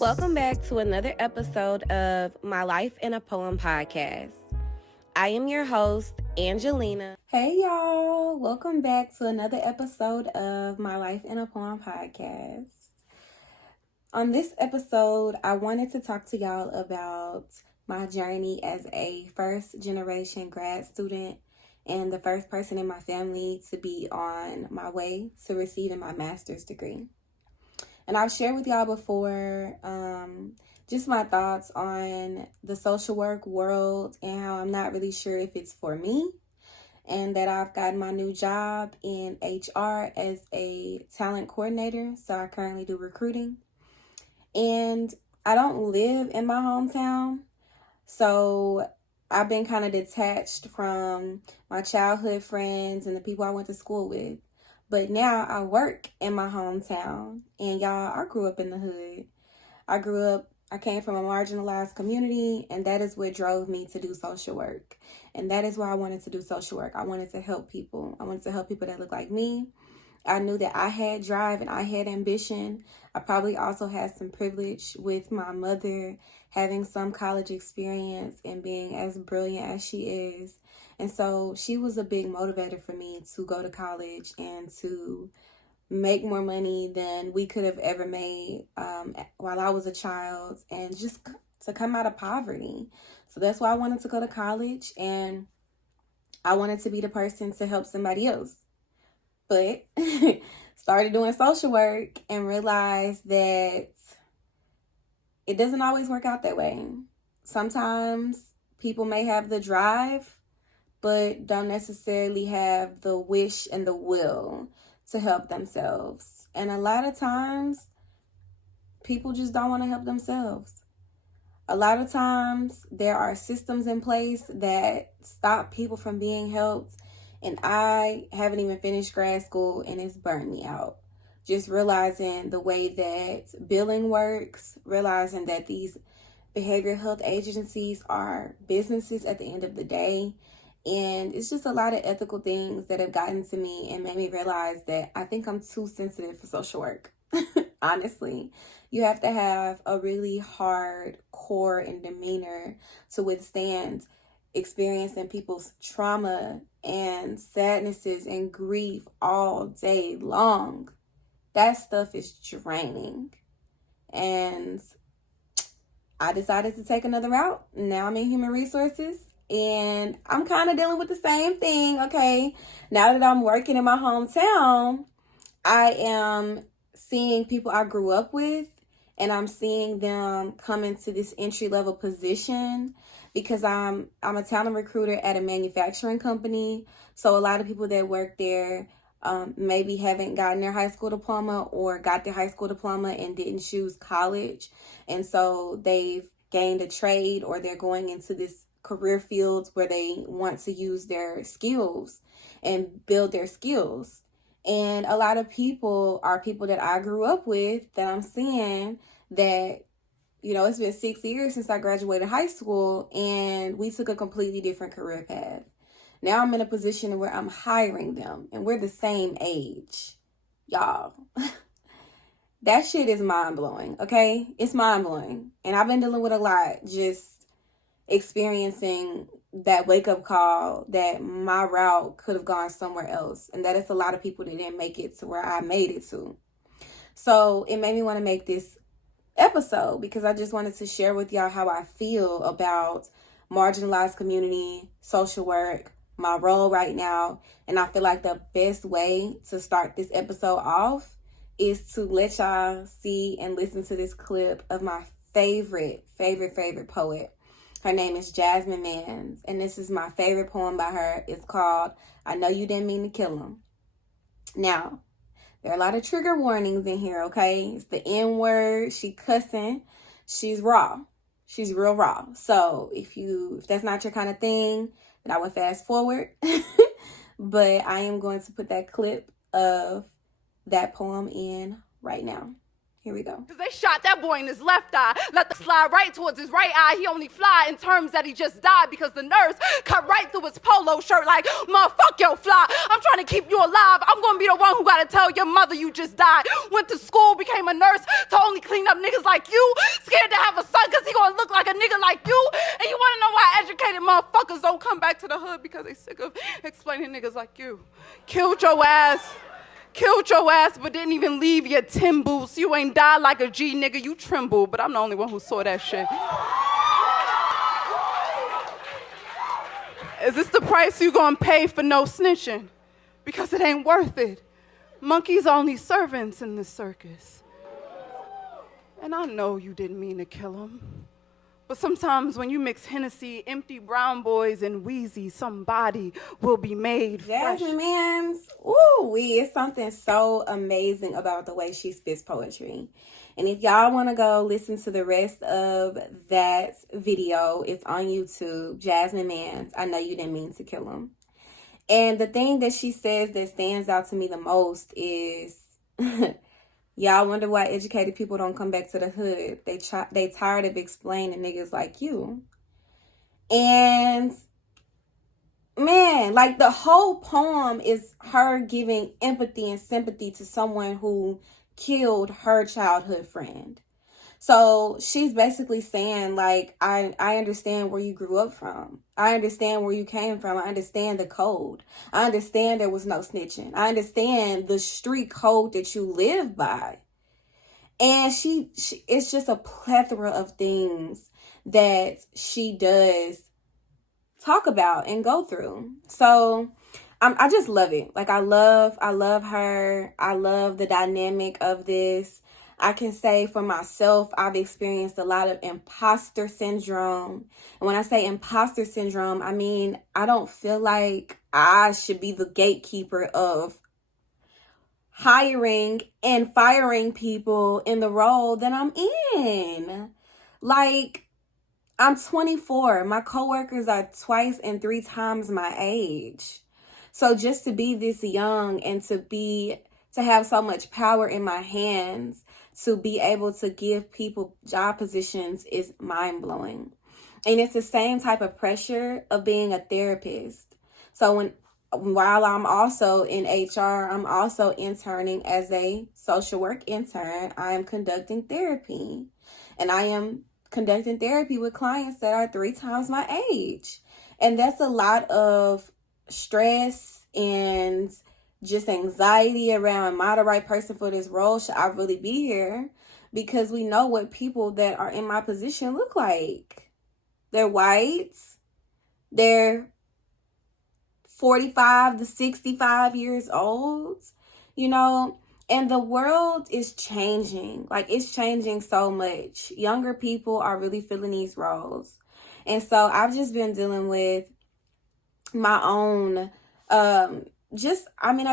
Welcome back to another episode of My Life in a Poem podcast. I am your host, Angelina. Hey y'all, welcome back to another episode of My Life in a Poem podcast. On this episode, I wanted to talk to y'all about my journey as a first generation grad student and the first person in my family to be on my way to receiving my master's degree. And I've shared with y'all before just my thoughts on the social work world and how I'm not really sure if it's for me, and that I've gotten my new job in HR as a talent coordinator. So I currently do recruiting. And I don't live in my hometown. So I've been kind of detached from my childhood friends and the people I went to school with. But now I work in my hometown, and y'all, I grew up in the hood. I came from a marginalized community, and that is what drove me to do social work. And that is why I wanted to do social work. I wanted to help people. I wanted to help people that look like me. I knew that I had drive and I had ambition. I probably also had some privilege with my mother having some college experience and being as brilliant as she is. And so she was a big motivator for me to go to college and to make more money than we could have ever made while I was a child, and just to come out of poverty. So that's why I wanted to go to college, and I wanted to be the person to help somebody else. But started doing social work and realized that it doesn't always work out that way. Sometimes people may have the drive, but don't necessarily have the wish and the will to help themselves. And a lot of times, people just don't want to help themselves. A lot of times, there are systems in place that stop people from being helped. And I haven't even finished grad school, and it's burned me out. Just realizing the way that billing works, realizing that these behavioral health agencies are businesses at the end of the day. And it's just a lot of ethical things that have gotten to me and made me realize that I think I'm too sensitive for social work. Honestly, you have to have a really hard core and demeanor to withstand experiencing people's trauma and sadnesses and grief all day long. That stuff is draining. And I decided to take another route. Now I'm in human resources. And I'm kind of dealing with the same thing, okay? Now that I'm working in my hometown, I am seeing people I grew up with, and I'm seeing them come into this entry-level position because I'm a talent recruiter at a manufacturing company. So a lot of people that work there maybe haven't gotten their high school diploma or got their high school diploma and didn't choose college. And so they've gained a trade, or they're going into this career fields where they want to use their skills and build their skills. And a lot of people are people that I grew up with that I'm seeing that, it's been 6 years since I graduated high school, and we took a completely different career path. Now I'm in a position where I'm hiring them, and we're the same age. Y'all, that shit is mind-blowing, okay? It's mind-blowing. And I've been dealing with a lot, just experiencing that wake-up call that my route could have gone somewhere else, and that it's a lot of people that didn't make it to where I made it to. So it made me want to make this episode because I just wanted to share with y'all how I feel about marginalized community, social work, my role right now. And I feel like the best way to start this episode off is to let y'all see and listen to this clip of my favorite poet. Her name is Jasmine Mans, and this is my favorite poem by her. It's called I Know You Didn't Mean to Kill Him. Now, there are a lot of trigger warnings in here, okay? It's the N-word, she cussing, she's raw. She's real raw. So if that's not your kind of thing, then I would fast forward. But I am going to put that clip of that poem in right now. Here we go. Cause they shot that boy in his left eye, let the slide right towards his right eye. He only fly in terms that he just died because the nurse cut right through his polo shirt like, motherfuck your fly. I'm trying to keep you alive. I'm gonna be the one who gotta tell your mother you just died. Went to school, became a nurse to only clean up niggas like you. Scared to have a son cause he gonna look like a nigga like you. And you wanna know why educated motherfuckers don't come back to the hood? Because they sick of explaining niggas like you. Killed your ass, but didn't even leave your Tim boots. You ain't died like a G, nigga, you tremble, but I'm the only one who saw that shit. Is this the price you gonna pay for no snitching? Because it ain't worth it. Monkeys only servants in this circus. And I know you didn't mean to kill him. But sometimes when you mix Hennessy, empty brown boys, and Wheezy, somebody will be made fresh. Jasmine Mans, ooh-wee, it's something so amazing about the way she spits poetry. And if y'all want to go listen to the rest of that video, it's on YouTube, Jasmine Mans, I Know You Didn't Mean to Kill Him. And the thing that she says that stands out to me the most is... Y'all wonder why educated people don't come back to the hood. They tired of explaining niggas like you. And man, like the whole poem is her giving empathy and sympathy to someone who killed her childhood friend. So she's basically saying, like, I understand where you grew up from. I understand where you came from. I understand the code. I understand there was no snitching. I understand the street code that you live by. And she it's just a plethora of things that she does talk about and go through. So I just love it. Like, I love her. I love the dynamic of this. I can say for myself, I've experienced a lot of imposter syndrome. And when I say imposter syndrome, I mean, I don't feel like I should be the gatekeeper of hiring and firing people in the role that I'm in. Like, I'm 24. My coworkers are twice and 3 times my age. So just to be this young and to have so much power in my hands, to be able to give people job positions is mind-blowing. And it's the same type of pressure of being a therapist. So while I'm also in HR, I'm also interning as a social work intern. I am conducting therapy. And I am conducting therapy with clients that are 3 times my age. And that's a lot of stress and just anxiety around, am I the right person for this role? Should I really be here? Because we know what people that are in my position look like. They're white. They're 45 to 65 years old, you know, and the world is changing. Like, it's changing so much. Younger people are really filling these roles. And so I've just been dealing with my own, I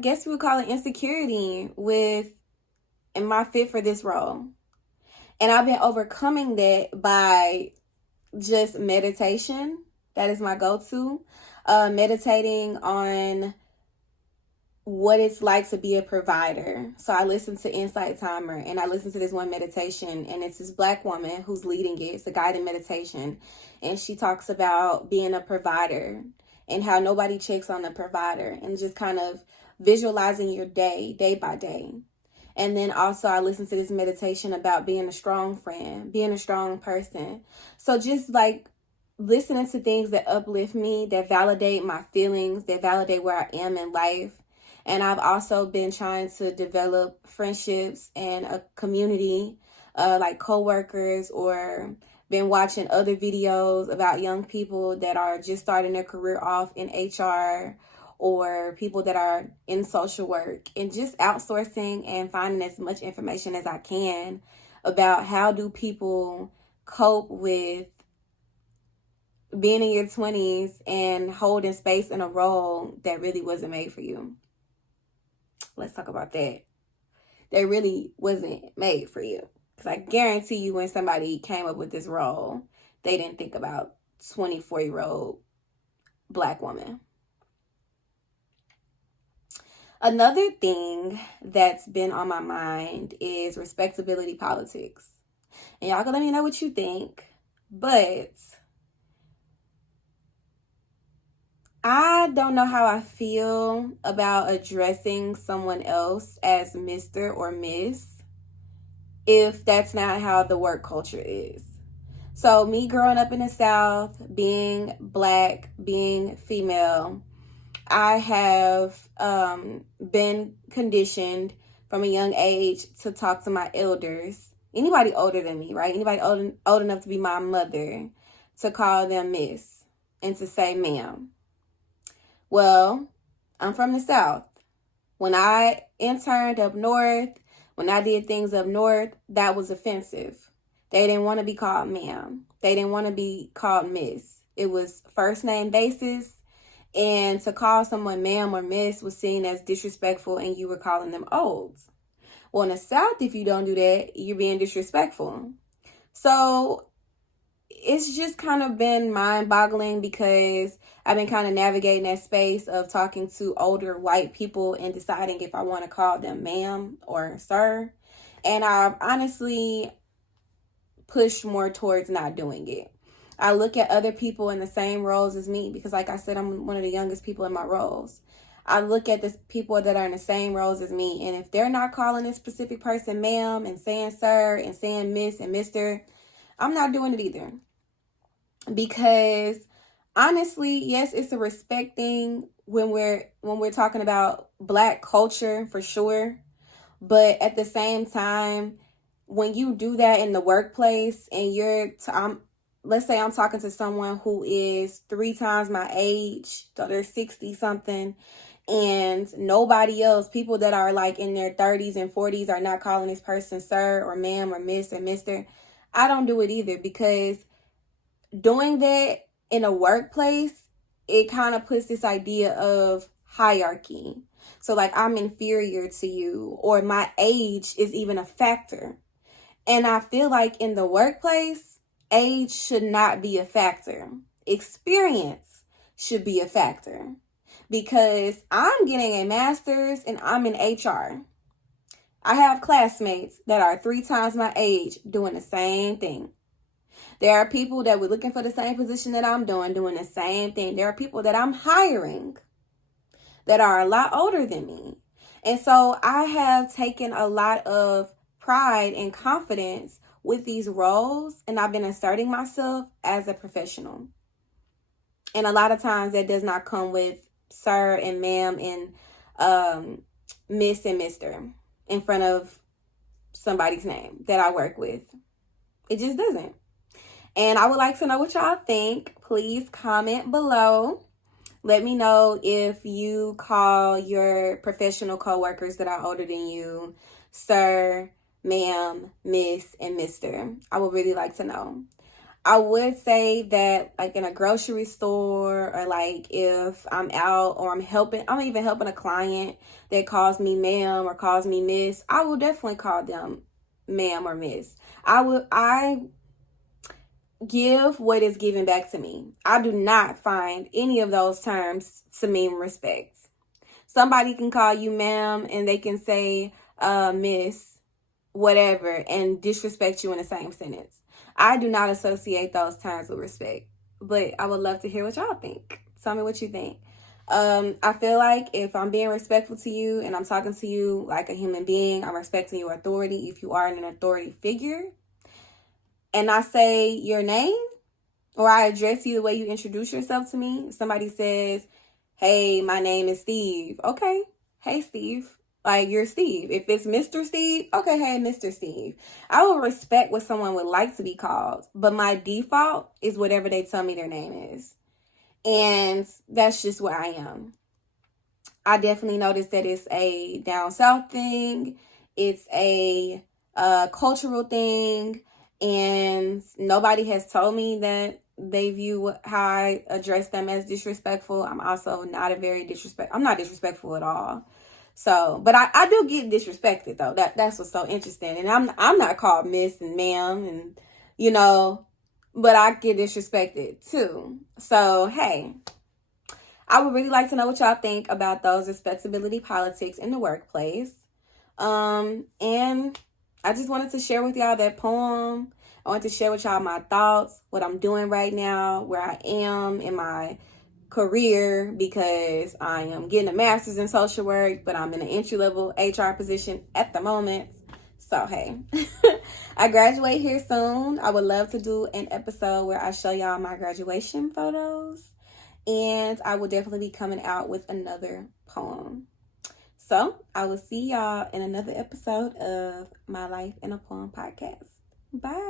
guess we would call it insecurity am I fit for this role? And I've been overcoming that by just meditation. That is my go-to. Meditating on what it's like to be a provider. So I listen to Insight Timer, and I listen to this one meditation, and it's this Black woman who's leading it. It's a guided meditation. And she talks about being a provider and how nobody checks on the provider, and just kind of visualizing your day by day. And then also I listen to this meditation about being a strong friend, being a strong person. So just like listening to things that uplift me, that validate my feelings, that validate where I am in life. And I've also been trying to develop friendships and a community, like coworkers, or been watching other videos about young people that are just starting their career off in HR, or people that are in social work, and just outsourcing and finding as much information as I can about how do people cope with being in your 20s and holding space in a role that really wasn't made for you. Let's talk about that. That really wasn't made for you. Because I guarantee you, when somebody came up with this role, they didn't think about 24-year-old Black woman. Another thing that's been on my mind is respectability politics. And y'all can let me know what you think. But I don't know how I feel about addressing someone else as Mr. or Miss if that's not how the work culture is. So me growing up in the South, being Black, being female, I have been conditioned from a young age to talk to my elders, anybody older than me, right? Anybody old enough to be my mother, to call them Miss and to say ma'am. Well, I'm from the South. When I interned up north, when I did things up north, that was offensive. They didn't want to be called ma'am. They didn't want to be called miss. It was first name basis. And to call someone ma'am or miss was seen as disrespectful, and you were calling them old. Well, in the South, if you don't do that, you're being disrespectful. So it's just kind of been mind-boggling because I've been kind of navigating that space of talking to older white people and deciding if I want to call them ma'am or sir. And I've honestly pushed more towards not doing it. I look at other people in the same roles as me because, like I said, I'm one of the youngest people in my roles. I look at the people that are in the same roles as me, and if they're not calling this specific person ma'am and saying sir and saying miss and mister, I'm not doing it either. Because honestly, yes, it's a respect thing when we're talking about Black culture for sure. But at the same time, when you do that in the workplace and let's say I'm talking to someone who is 3 times my age, so they're 60 something, and nobody else, people that are like in their 30s and 40s are not calling this person sir or ma'am or miss or mister, I don't do it either, because doing that in a workplace, it kind of puts this idea of hierarchy. So like, I'm inferior to you, or my age is even a factor. And I feel like in the workplace, age should not be a factor. Experience should be a factor. Because I'm getting a master's and I'm in HR. I have classmates that are 3 times my age doing the same thing. There are people that were looking for the same position that I'm doing the same thing. There are people that I'm hiring that are a lot older than me. And so I have taken a lot of pride and confidence with these roles, and I've been asserting myself as a professional. And a lot of times that does not come with sir and ma'am and miss and mister in front of somebody's name that I work with. It just doesn't. And I would like to know what y'all think. Please comment below. Let me know if you call your professional coworkers that are older than you sir, ma'am, miss, and mister. I would really like to know. I would say that like in a grocery store, or like if I'm out or I'm even helping a client that calls me ma'am or calls me miss, I will definitely call them ma'am or miss. I give what is given back to me. I do not find any of those terms to mean respect. Somebody can call you ma'am and they can say miss, whatever, and disrespect you in the same sentence. I do not associate those terms with respect, but I would love to hear what y'all think. Tell me what you think. I feel like if I'm being respectful to you and I'm talking to you like a human being, I'm respecting your authority if you are an authority figure, and I say your name or I address you the way you introduce yourself to me. Somebody says, hey, my name is Steve. Okay. Hey, Steve. Like, you're Steve. If it's Mr. Steve, okay, hey, Mr. Steve. I will respect what someone would like to be called, but my default is whatever they tell me their name is. And that's just where I am. I definitely noticed that it's a down south thing. It's a cultural thing. And nobody has told me that they view how I address them as disrespectful. I'm also not I'm not disrespectful at all. So, but I do get disrespected though. That's what's so interesting. And I'm not called miss and ma'am and, you know, but I get disrespected too. So, hey, I would really like to know what y'all think about those respectability politics in the workplace. And I just wanted to share with y'all that poem. I want to share with y'all my thoughts, what I'm doing right now, where I am in my career, because I am getting a master's in social work, but I'm in an entry-level HR position at the moment. So, hey, I graduate here soon. I would love to do an episode where I show y'all my graduation photos. And I will definitely be coming out with another poem. So, I will see y'all in another episode of My Life in a Poem podcast. Bye.